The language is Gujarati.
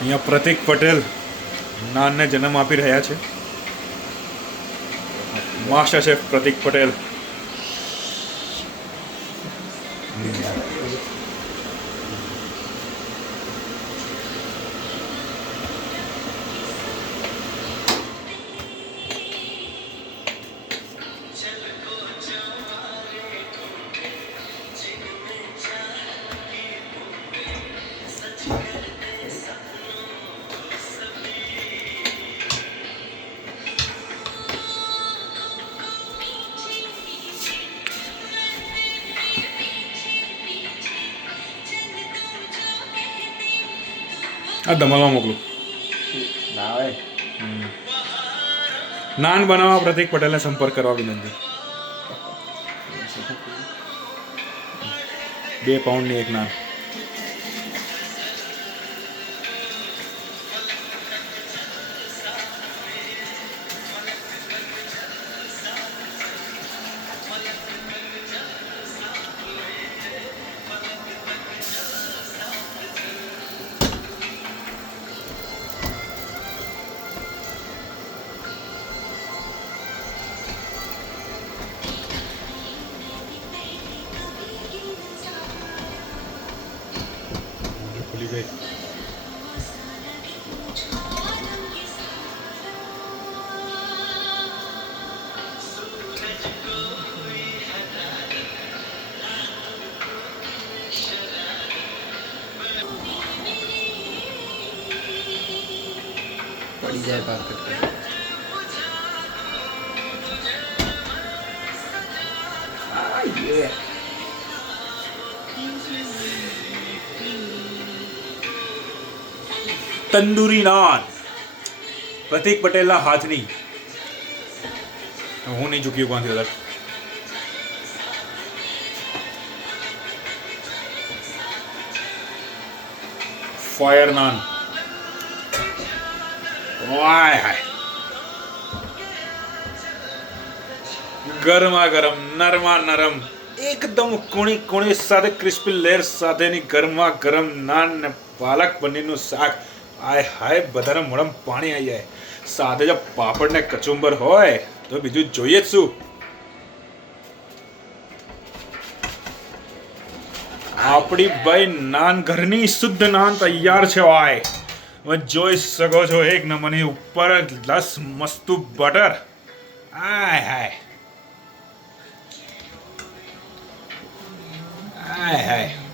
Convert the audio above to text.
અહીંયા પ્રતિક પટેલ નાનને જન્મ આપી રહ્યા છે. માસ્ટર શેફ પ્રતિક પટેલ. આ ધમાલમાં મોકલું. નાન બનાવવા પ્રતિક પટેલને સંપર્ક કરવા વિનંતી. 2 પાઉન્ડની એક નાન. ખુલી ગઈ. પડી જાય પાક કરતા. તંદૂરી નાન પ્રતિક પટેલના હાથની. હું નહીં ચૂક્યું કોણથી વધારે. ફાયર નાન. વાય હાય. ગરમા ગરમ નરમા નરમ એકદમ કુણી કુણી સાથે ક્રિસ્પી લેયર સાથેની ગરમા ગરમ નાન ને પાલક પનીરનું શાક. આય હાય બધાના મોઢામાં પાણી આવી જાય. સાથે જો પાપડ ને કચુંબર હોય તો બીજું જોઈએ જ શું. આપણી ભાઈ નાન ઘરની શુદ્ધ નાન તૈયાર છે. ભાઈ હવે જોઈ શકો છો એક નંબરની ઉપર લસ મસ્તું બટર. આય હાય આય હાય.